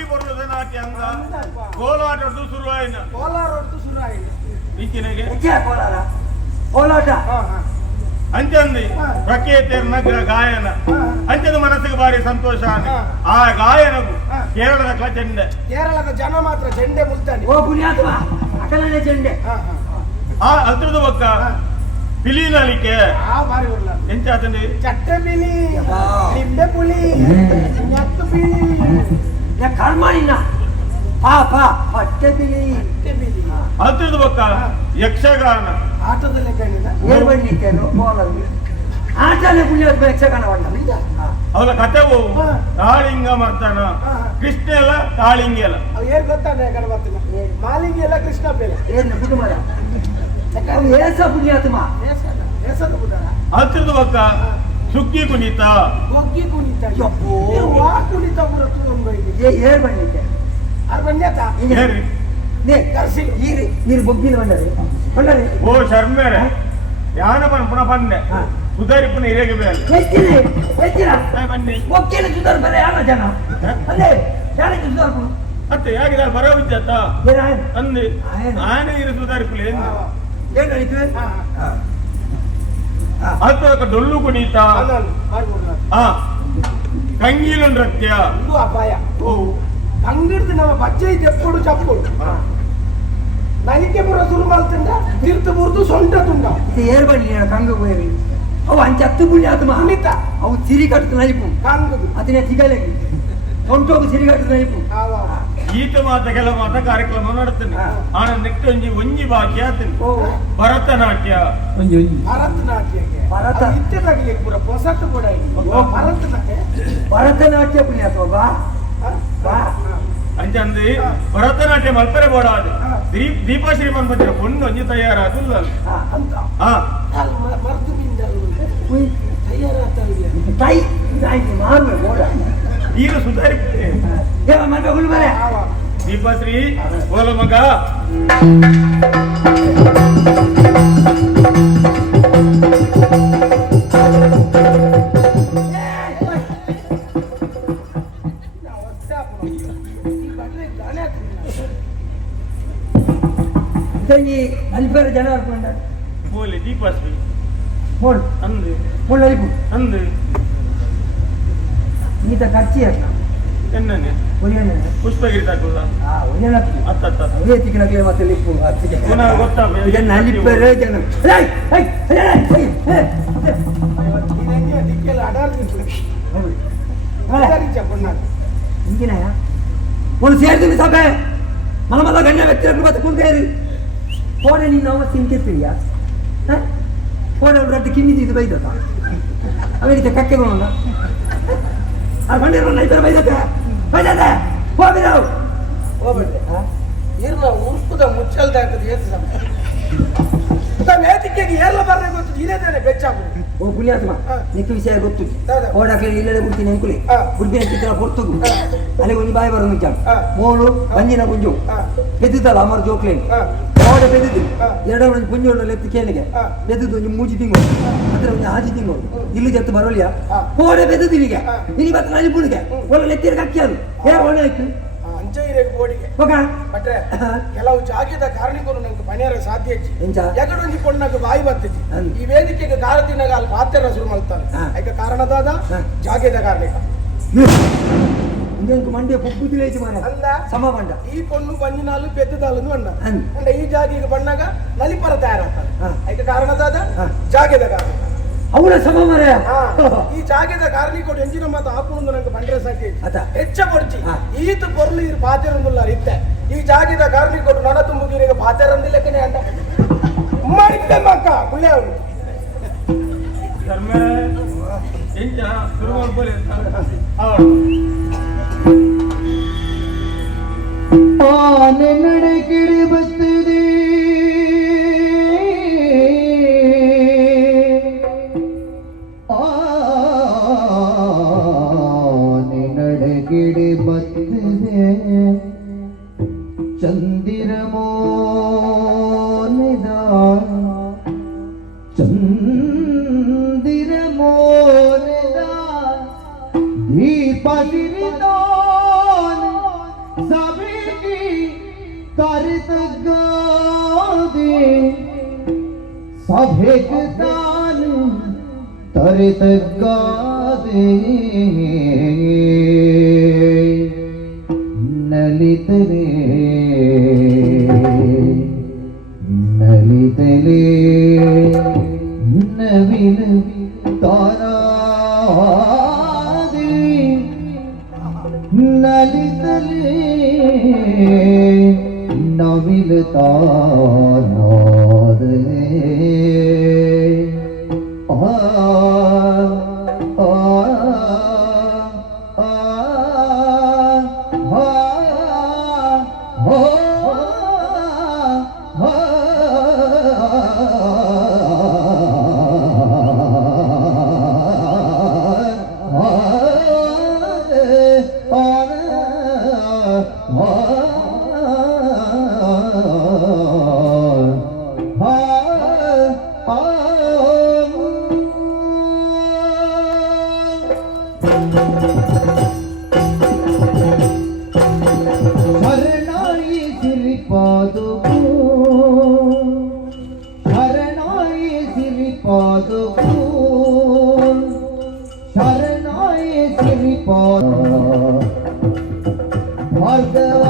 ಬಾರಿ ಬರೋದು ನಾಟ್ಯ ಅಂಗ ಕೋಲಾಟ ಶುರು ಆಯ್ನ ಈಕಿನೆಗೆ ಕೋಲಾಟ ಅಂಚಂದಿ ಪ್ರಕೇತರ್ನ ಗಾಯನ ಅಂಚದ ಮನಸ್ಸಿಗೆ ಬಾರಿ ಸಂತೋಷ ಆ ಗಾಯನವು ಕೇರಳದ ಚೆಂಡೆ ಕೇರಳದ ಜನ ಮಾತ್ರ ಚೆಂಡೆ ಮುಲ್ತಾನೆ ಓ ಪುಣ್ಯಾತ್ಮ ಅಕಲನೆ ಚೆಂಡೆ ಆ ಅದ್ರದ ಬೊಕ್ಕ ಪಿಲಿನಲಿಕೆ ಬಾರಿ ಬರಲ್ಲ ಎಂಚಾತಂಡಿ ಚಟ್ಟೆ ಪಿಲಿ ನಿಂಬೆ ಪುಳಿ ನೆತ್ತು ಪಿಲಿ ಕರ್ಮಣಿನ ಪಾಪ ಹೊಟ್ಟೆ ಪಿಲಿ ಅದ್ರದ ಬೊಕ್ಕ ಯಕ್ಷಗಾನ ಆಟದಲ್ಲೇ ಕಂಡಿದ್ದ ಏರ್ ಬಂದಿದ್ದೇನು ಬೋಲಲ್ಲಿ ಆಟನೇ ಪುಣ್ಯಾತ್ಮ ಯಕ್ಷಗಾನ ಬಂದ ಅವಳ ಕಥೆವು ತಾಳಿಂಗ ಮರ್ತಾನ ಕೃಷ್ಣ ಎಲ್ಲ ತಾಳಿಂಗಿ ಎಲ್ಲ ಅವ್ ಏನ್ ಗೊತ್ತಾನೆ ಗಣಪತಿನ ಮಾಲಿಂಗಿ ಎಲ್ಲ ಕೃಷ್ಣ ಬೇರೆ ಏನು ಕುಟುಂಬದ ಏಸ ಪುಣ್ಯಾತ್ಮ ಹೆಸರು ಬಿಡಾರ ಹತ್ತಿರದ ಬೊಕ್ಕ ಸುಗ್ಗಿ ಕುಣಿತ ಒಗ್ಗಿ ಕುಣಿತ ವಾ ಕುಣಿತ ಬರುತ್ತು ಒಂದು ಏರ್ ಬಂದಿದ್ದೆ ಅದು ಬಂದ್ಯಾತ ಹೇಳಿ ಕರ್ಸಿ ಈರಿ ನೀರು ಬೊಗ್ಗಿನ ಬಂಡರಿ ಓ ಶರ್ಮೇರೆ ಯಾನ ಪುನಃ ಬಂದೆ ಸುಧಾರಿಪುನ ಹಿರೇಗೆ ಬನ್ನಿ ಒಕ್ಕಿನ ಸುಧಾರ ಬೇರೆ ಯಾರ ಜನ ಅಲ್ಲೇ ಯಾರಿಗೆ ಸುಧಾರ ಮತ್ತೆ ಯಾಕೆ ಬರ ವಿದ್ಯಾತ ಅಂದು ಆನೆ ಇರು ಸುಧಾರಿಪುಲೆ ಏನು ಹೇಳಿದ್ವಿ ಅದು ಡೊಳ್ಳು ಕುಣಿತ ಕಂಗೀಲು ನೃತ್ಯ ಇದು ಅಪಾಯ ತಂಗಿಡ್ದು ನಮ್ಮ ಬಜ್ಜೆ ತೆಪ್ಪಡು ಚಪ್ಪಡು ನಲಿಕೆ ಬರೋ ಶುರು ಮಾಡ್ತಂಡ ತೀರ್ಥ ಬುರ್ದು ಸೊಂಟ ತುಂಡ ಇದು ಏರ್ ಬನ್ನಿ ಕಂಗ ಹೋಗಿ ಅವು ಅಂಚೆ ಹತ್ತು ಪುಣ್ಯಾತ್ಮ ಕುಣಿತ ಅವು ಸಿರಿ ಕಟ್ಟು ನಲಿಪು ಕಾಣ್ಬೋದು ಅದನ್ನೇ ಸಿಗಲೇಗಿ ಸೊಂಟೋಗು ಸಿರಿ ಕಟ್ಟು ನಲಿಪು ಈತ ಮಾತ ಕೆಲ ಮಾತ ಕಾರ್ಯಕ್ರಮ ನಡ್ತೇನೆ ಆನ ನೆಕ್ಸ್ಟ್ ಒಂಜಿ ಬಾಕಿ ಆತೇನೆ ಭರತನಾಟ್ಯ ಭರತನಾಟ್ಯಕ್ಕೆ ಭರತ ಇತ್ತದಾಗಲಿ ಪೂರ ಹೊಸತ್ತು ಕೂಡ ಭರತನಾಟ್ಯ ಪುಣ್ಯಾತ್ಮ ಬಾ ಬಾ ಅಂಚಂದು ಭರತನಾಟ್ಯ ಮಲ್ಪರೆ ಬೋಡಾದ ದೀಪಾ ಶ್ರೀಮನ್ ಬಂದಿರ பொண்ணு ಒಂಜಿ ತಯಾರಾದಿಲ್ಲ ಅಂತ ಮರ್ದು ಬಿಂದ ತಯಾರಾಗ್ತಾರೆ ತಾಯಿ ಇದಾಯ್ತು ಮಾರುವೆ ಬೋಡ ಈಗ ಸುಧಾರಿ ದೇವ ಮಗ ಹುಲ್ಬಲೆ ದೀಪಶ್ರೀ ಓಲ ಮಗ ಅಲ್ಪೇರ ಜನ ಅರ್ಕೊಂಡ ಬೋಲೆ ದೀಪಶ್ರೀ ಹೋಳ್ ಅಂದು ಹೋಳ್ ಅಲ್ಪು ಅಂದು ಈತ ಖರ್ಚಿ ಅಲ್ಲ ಎಣ್ಣನೆ ಒರಿಯನ ಪುಷ್ಪಗಿರಿ ತಾಕುಲ್ಲ ಒರಿಯನ ಅತ್ತ ಅವೇ ತಿಕ್ಕನಕ್ಕೆ ಮತ್ತೆ ಲಿಪ್ಪು ಹತ್ತಿಗೆ ಪುನಃ ಗೊತ್ತಾ ಇದನ್ನ ಅಲ್ಪೇರ ಜನ ದಿಕ್ಕೆಲ್ಲ ಅಡಾಡ್ತಿತ್ತು ಹಿಂಗಿನ ಒಂದು ಸೇರ್ತೀನಿ ಸಭೆ ಮಲ ಗಣ್ಯ ವ್ಯಕ್ತಿ ಮತ್ತೆ ಕುಂತೇರಿ ಫೋನ್ ನೀನು ನಾವು ತಿಂತಿರ್ತೀಯ ಫೋನ್ ರದ್ದು ಕಿಮ್ಮಿದ್ದು ಬೈದತ್ತ ಅವರಿಗೆ ಕಕ್ಕೆಗೋಣ ಆ ಬಂದಿರೋ ನೈಬರ್ ಬೈದತ್ತೆ ಹೋಗಿ ನಾವು ಹೋಗ್ಬಿಟ್ಟೆ ಇರ್ಲ ಉರ್ಪುದ ಮುಚ್ಚಲ್ದಾಗ್ತದೆ ವೇದಿಕೆಗೆ ಏರ್ಲ ಬರ್ರೆ ಗೊತ್ತು ಇದೇನೆ ಬೆಚ್ಚಾಗುದು ಓ ಪುಣ್ಯಾತ್ಮ ನಿಕ್ಕ ವಿಷಯ ಗೊತ್ತು ಓಡಾಕ್ಲಿ ಇಲ್ಲದೆ ಬಿಡ್ತೀನಿ ಅಂಕುಲಿ ಬುಡ್ಬಿನ ಚಿತ್ರ ಪೊರ್ತುಗು ಅಲ್ಲಿ ಒಂದು ಬಾಯಿ ಬರೋ ಮುಂಚ ಮೋಳು ಬಂಜಿನ ಗುಂಜು ಬೆದ್ದಿದ್ದಲ್ಲ ಅಮರ್ ಜೋಕ್ಲೇನ್ ಓಡ ಬೆದ್ದಿದ್ದು ಎರಡು ಒಂದು ಪುಂಜೋಳ ಎತ್ತು ಕೇಳಿಗೆ ಬೆದ್ದಿದ್ದು ಒಂದು ಮೂಜಿ ತಿಂಗಳು ಅದ್ರ ಒಂದು ಆಜಿ ತಿಂಗಳು ಇಲ್ಲಿ ಜತ್ತು ಬರೋಲಿಯ ಓಡ ಬೆದ್ದಿದ್ದು ನಿನಗೆ ನಿನಗೆ ಮತ್ತೆ ನಲಿ ಪುಣಿಗೆ ಒಳ್ಳೆ ಎತ್ತಿರ ಅಕ್ಕಿ ಅದು ಹೇಗೆ ಒಳ್ಳೆ ಆಯ್ತು ಅಂಚೈರೆಗೆ ಬೋಡಿಗೆ ಹೋಗ ಬಟ್ರೆ ಕೆಲವು ಜಾಗದ ಕಾರಣಿಗಳು ನಂಗೆ ಪಣಿಯರ ಸಾಧ್ಯ ಎಗಡೊಂಜಿ ಪೊಣ್ಣಕ್ಕೆ ಬಾಯಿ ಬರ್ತೈತಿ ಈ ವೇದಿಕೆಗೆ ಗಾರದಿನಾಗ ಅಲ್ಲಿ ಪಾತ್ರ ಶುರು ಮಾಡ್ತಾನೆ ಅದಕ್ಕೆ ಕಾರಣದಾದ ಜಾಗದ ಕಾರಣಿಕ ಮಂಡ್ಯ ಪುಬ್ಬುದಿಲೇಜ್ ಮಾಡ ಅಂದ ಸಮ ಬಂಡ ಈ ಪೊಣ್ಣು ಬಂಜಿನಾಲು ಪೆದ್ದದಾಲು ಅಂಡ ಅಂಡ ಈ ಜಾಗಿಗೆ ಬಣ್ಣಾಗ ನಲಿಪರ ತಯಾರಾಗ್ತಾನೆ ಅದಕ್ಕೆ ಕಾರಣದಾದ ಜಾಗದ ಕಾರಣ ಅವಳ ಸಮ ಮರ ಈ ಜಾಗದ ಕಾರಣಿಗಳು ಎಂಜಿನ ಮಾತು ಹಾಕೊಂಡು ನಂಗೆ ಬಂಡ್ರೆ ಸಾಕಿ ಹೆಚ್ಚ ಕೊಡ್ಚಿ ಈತ ಪೊರ್ಲು ಇರು ಪಾತೆರೊಂದಿಲ್ಲ ಇತ್ತೆ ಈ ಜಾಗದ ಕಾರಣಿಗಳು ನಡ ತುಂಬುಗಿರಿಗೆ ಪಾತೆರೊಂದಿಲ್ಲಕ್ಕನೆ ಅಂಡ ಮಾಡಿದ್ದೆ ಮಕ್ಕ ಗುಳ್ಳೆ ಅವರು ಆನೆ ನಡೆಗಿಡಿ ಬರ್ತದೆ ಆನೆ ನಡೆಗಿಡಿ ಬರ್ತದೆ ಚಂದಿರ ಮೋನಿದ ಚಂದಿರ ಮೋನಿದ ದೀಪ ಸಿರಿದ ಅಭೇಕತಾನ ತರಿತಗಾದೆ ನಲಿತರೆ ನಲಿತಲೆ ನವಿಲ ತಾರಾದೆ ನಲಿತಲೆ ನವಿಲ ತಾರಾದೆ ಶರಣಾಯಿ ಸಿರಿಪಾದುಕು ಶರಣಾಯಿ ಸಿರಿಪಾದುಕು ಶರಣಾಯಿ ಸಿರಿಪಾದ ಭಾರ್ಗವ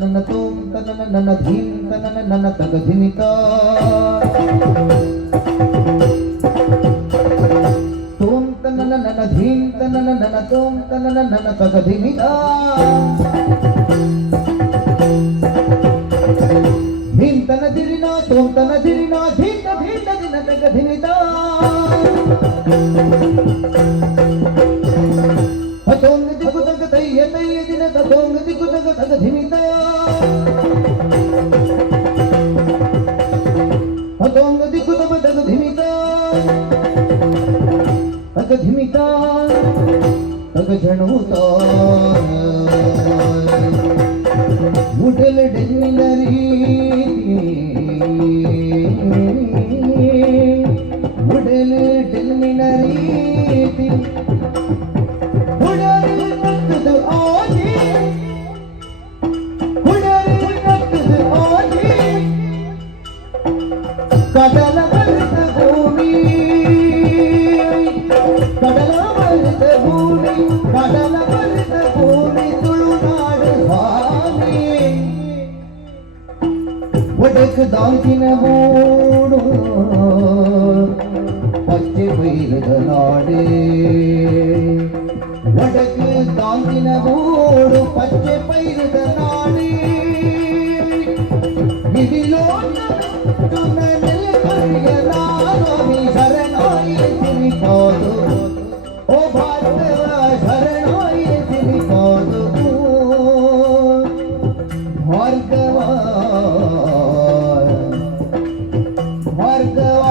ನನ್ನ ತೋಂ ತನ ನನ್ನ ಧೀಂ ತನ ನನ್ನ ತಗಧಿಮಿತ ತೋಂ ತನ ನನ್ನ ಧೀಂ ತನ ನನ್ನ ತೋಂ ತನ ನನ್ನ ತಗಧಿಮಿತ ಧೀಂ ತನ ದಿರಿನ ತೋಂ ತನ ದಿರಿನ ಧೀಂ ಧೀಂ ದಿನ ತಗಧಿಮಿತ ಹತೋಂಗ ದಿಕ್ಕು ತಗ ತಯ್ಯ ತಯ್ಯ ದಿನ ತೋಂಗ ದಿಕ್ಕು ತಗ ತಗಧಿಮಿತ ಹತೋಂಗ ದಿಕ್ಕು ತಗ ತಗಧಿಮಿತ ತಗಧಿಮಿತ ತಗ ಜಣೂತ ಮುಟಲ ಡೆನ್ನಿನ ರೀತಿ ಮುಡಲ ಡೆನ್ನಿನ ರೀತಿ ಕಡಲ ಬಲಿತ ಭೂಮಿ ಕಡಲ ಬಲಿತ ಭೂಮಿ ಕಡಲ ಬಲಿತ ಭೂಮಿ ತುಳುನಾಡು ಸ್ವಾಮಿ ಒಡಕು ದಾಂತಿನ ಮೂಡು ಪಚ್ಚೆ ಬೈರದ ನಾಡೆ ಒಡಕು ದಾಂತಿನ ಮೂಡು ಪಚ್ಚೆ ಬೈರದ ನಾಡೆ ನಿಧಿಲೋಣ ಶರಣಾಯಿ ಸಿರಿಪಾದು ಓ ಭಾರತವ ಶರಣಾಯಿ ಸಿರಿಪಾದು ಭಾರ್ಗವ ಭಾರ್ಗವ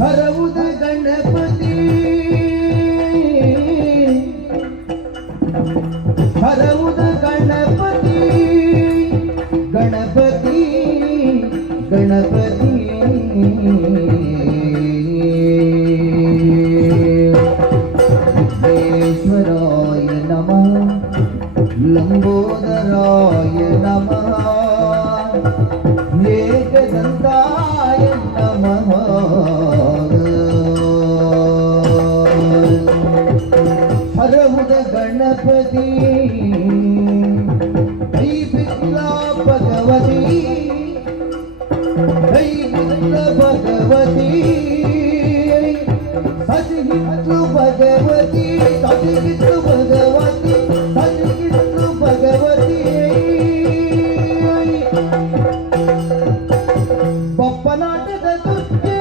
ಹರವುದ ಗಣಪತಿ ಹರವುದ ಗಣಪತಿ ಗಣಪತಿ ಗಣಪತಿ ವಿಘ್ನೇಶ್ವರಾಯ ನಮಃ ಲಂಬೋದರಾಯ ನಮಃ ಏಕದಂತಾಯ ನಮಃ ಹರಹುದ ಗಣಪತಿ ಕೈ ಬಿಟ್ಲ ಭಗವತಿ ಭಗವತಿ ಸತಿಗಿತ್ತು ಭಗವತಿ ಸತಿಗಿತ್ತು ಭಗವತಿ ಸತಿಗಿತ್ತು ಭಗವತಿ ಬಪ್ಪನಾಟದ ದುರ್ಗೆ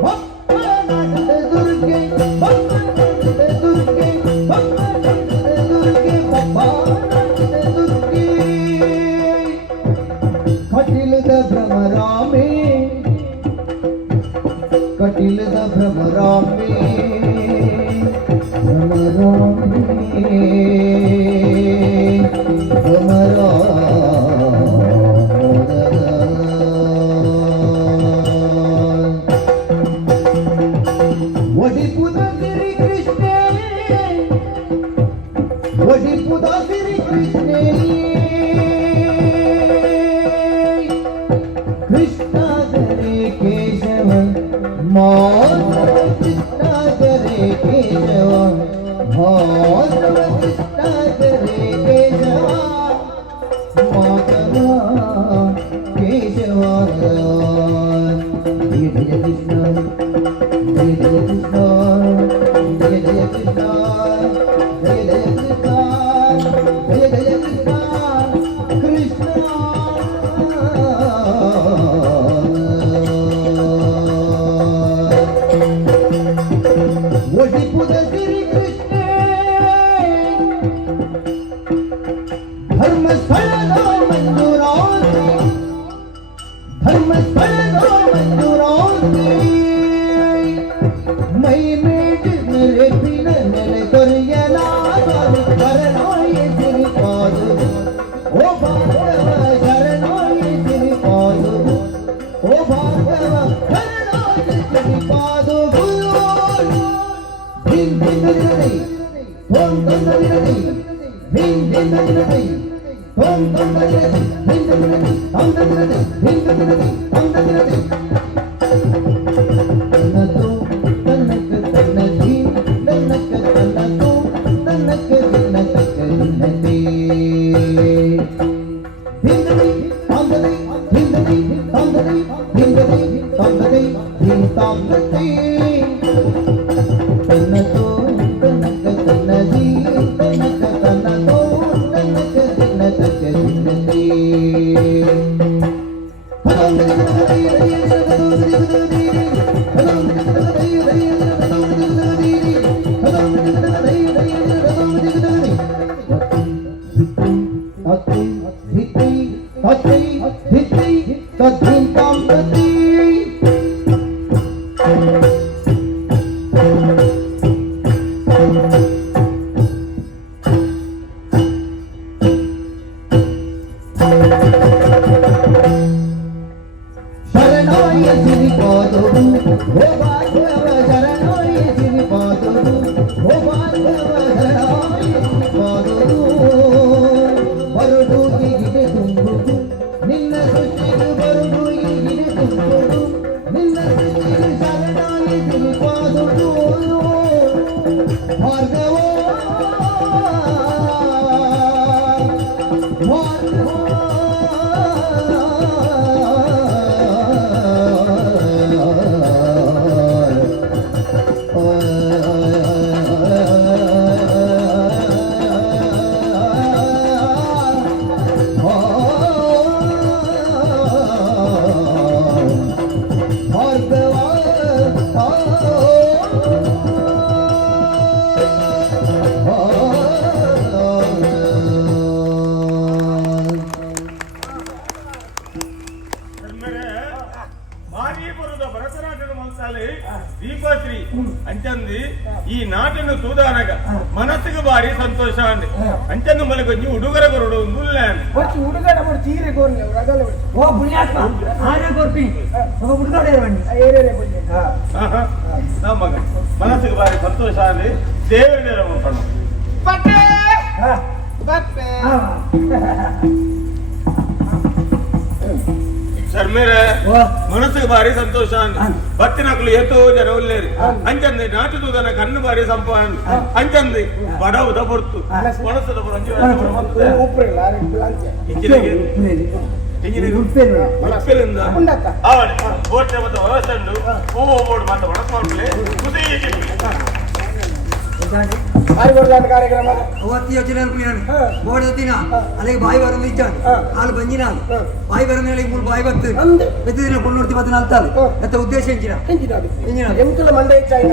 ಬಪ್ಪನಾಟದ ದುರ್ಗೆ ಬಪ್ಪನಾಟದ ದುರ್ಗೆ ಬಪ್ಪನಾಟದ ದುರ್ಗೆ ಬಪ್ಪನಾಟದ ದುರ್ಗೆ ಕಟಿಲದ ಭ್ರಮರಾಮೆ ಕಟಿಲದ ಭ್ರಮರಾಮೆ ಒಡಿಪುದ ಗಿರಿ ಕೃಷ್ಣೇ ಒಡಿಪುದ ಗಿರಿ ಕೃಷ್ಣೇ ಕೃಷ್ಣ ಗರೆ ಕೇಶವ ಮಾಧವ ಕೃಷ್ಣ ಗರೆ ಕೇಶವ ಮಾಧವ ಕೃಷ್ಣ ಗರೆ ಕೇಶವ ಮಾಧವ ಕೇಶವ ಜಯ ಜಯ ಕೃಷ್ಣ ಜಯ ಜಯ ಕೃಷ್ಣ ಜಯ ಜಯ ಕೃಷ್ಣ ಜಯ ಜಯ ಕೃಷ್ಣ ಜಯ ಜಯ ಕೃಷ್ಣ ಕೃಷ್ಣ ಒಡಿಪುದ ಗಿರಿ ಕೃಷ್ಣೇ ಧರ್ಮಸ್ಥಳದ ಮಂಜುರಾತಿ ಧರ್ಮಸ್ಥಳದ ಮಂಜುರಾತಿ ಮೈ ಮೇಟಿ ಮೇರೆ ಪಿನ ನೆಲೆ ಕೊರಿಯಲಾಗಲು ಶರಣಾಯ ಸಿರಿಪಾದು ಓ ಭಾಗವ ಶರಣಾಯ ಸಿರಿಪಾದು ಓ ಭಾಗವ ಶರಣಾಯ ಸಿರಿಪಾದು ಧಿಂ ಧಿಂ ದಿನದಿ ಓಂ ದಂದದಿನದಿ ಧಿಂ ಧಿಂ ದಿನದಿ ಓಂ ದಂದದಿನದಿ ಧಿಂ ದಿನದಿ ಓಂ ದಂದದಿನದಿ ಧಿಂ ದಿನದಿ ಓಂ ದಂದದಿನದಿ ತನ್ನತು ತನ್ನಕ ತನ್ನದಿ ತನ್ನಕ ತನ್ನತು ತನ್ನಕ ದಿನತಕ ದಿನದಿ ಧಿಂದದಿ ತಾಂದದಿ ಧಿಂದದಿ ತಾಂದದಿ ಧಿಂದದಿ ತಾಂದದಿ ಧಿಂ ತಾಂದದಿ ತನ್ನತು ತನ್ನಕ ತನ್ನದಿ ತನ್ನಕ ತನ್ನತು ತನ್ನಕ ದಿನತಕ ದಿನದಿ ಶರಣಾಯ ಸಿರಿಪಾದು ಓ ಭಾಗವ ಶರಣಾಯ ಸಿರಿಪಾದು ಓ ಭಾಗವ ಶರಣಾಯ ಸಿರಿಪಾದು ಬರುಡು ಹೀಗಿದೆ ತುಂಬುದು ನಿನ್ನ ಸೃಷ್ಟಿಗೆ ಬರುಡು ಹೀಗಿದೆ ತುಂಬುದು ನಿನ್ನ ಸೃಷ್ಟಿಗೆ ಶರಣಾಯ ಸಿರಿಪಾದು ಭಾರ್ಗವ ಮಾರಿಪುರದ ಭರತನಾಟ್ಯದ ಮನಸ್ಸಲ್ಲಿ ದೀಪಶ್ರೀ ಅಂಚಂದಿ ಈ ನಾಟನ್ನು ತೂದಾನಗ ಮನಸ್ಸಿಗೆ ಬಾರಿ ಸಂತೋಷ ಅಂದೆ ಅಂಚಂದು ಮಲಗೊಂಜಿ ಹುಡುಗರ ಕೊರಡು ಹುಡುಗಡ ಚೀರೆ ಕೋರ್ಲೆ ರಗಲ ಓ ಪುಣ್ಯಾತ್ಮ ಆನೆ ಕೊರ್ಪಿ ಒಬ್ಬ ಹುಡುಗಾಡೆ ಬನ್ನಿ ಏರೇರೆ ಬನ್ನಿ ಮಗ ಮನಸ್ಸಿಗೆ ಬಾರಿ ಸಂತೋಷ ಅಂದೆ ದೇವರ ಪಟ್ಟೆ ಪಟ್ಟೆ ಶರ್ಮೇರೆ ಮನಸ್ಸಿಗೆ ಬಾರಿ ಸಂತೋಷ ಬತ್ತಿನಕ್ಲು ಏತೋ ಜನ ಒಳ್ಳೇರಿ ಅಂಚಂದಿ ನಾಟುದನ ಕಣ್ಣು ಬಾರಿ ಸಂಪಾದನೆ ಅಂಚಂದಿ ಬಡವುದ ಹೊರ್ತು ಮನಸ್ಸದ ಉಡುಪಿಯನ್ನು ಮಕ್ಕಳಿಂದ ఉండక్క ಅವಳು ಬೋಟ್ ಮತ್ತೆ ವ್ಯವಸ್ಥೆ ಹೂವು ಬೋರ್ಡ್ ಮತ್ತೆ ಒಣಸ್ಕೊಂಡ್ಲೆ ಖುಷಿ భారీ కొడదాని కార్యక్రమం అవత్తి వచ్చినారు బోర్డు తిన అలాగే బాయి వరం ఇచ్చాను వాళ్ళు బంజినాలు బాయి వరం మూడు బాయి భక్తులు అంతే పెద్ద తిన కొన్నూర్తి పది నలుతారు ఎంత ఉద్దేశించిన ఎంకుల మండే ఇచ్చాయి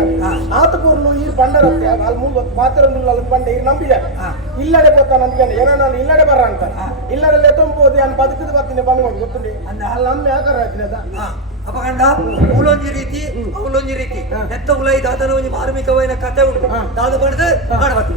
ఆతపూర్లు ఈ పండగ వాళ్ళు మూడు పాత్ర పండే ನಂಬಿದ್ದಾರೆ ಇಲ್ಲಡೆ పోతాను అందుకని ಏನೋ ನಾನು ಇಲ್ಲಡೆ ಬರ ಅಂತಾರೆ ಇಲ್ಲಡೆ ಲೆತ್ತಂಬೋದು అని ಬದುಕಿದ ಬರ್ತೀನಿ ಬಂದು ಗೊತ್ತುಂಡಿ ಅಲ್ಲಿ ನಮ್ಮೆ ಯಾಕಾರ ಆಗ್ತದ ಅಪಗಂಡ ಮೂಲೊಂಜಿ ರೀತಿ ಅವಳೊಂಜಿ ರೀತಿ ಎತ್ತ ಉಲೈ ದಾದನ ಒಂಜಿ ಮಾರ್ಮಿಕವಾದ ಕಥೆ ಉಂಟು ದಾದು ಪಡೆದು ಆಡಬಾರ್ದು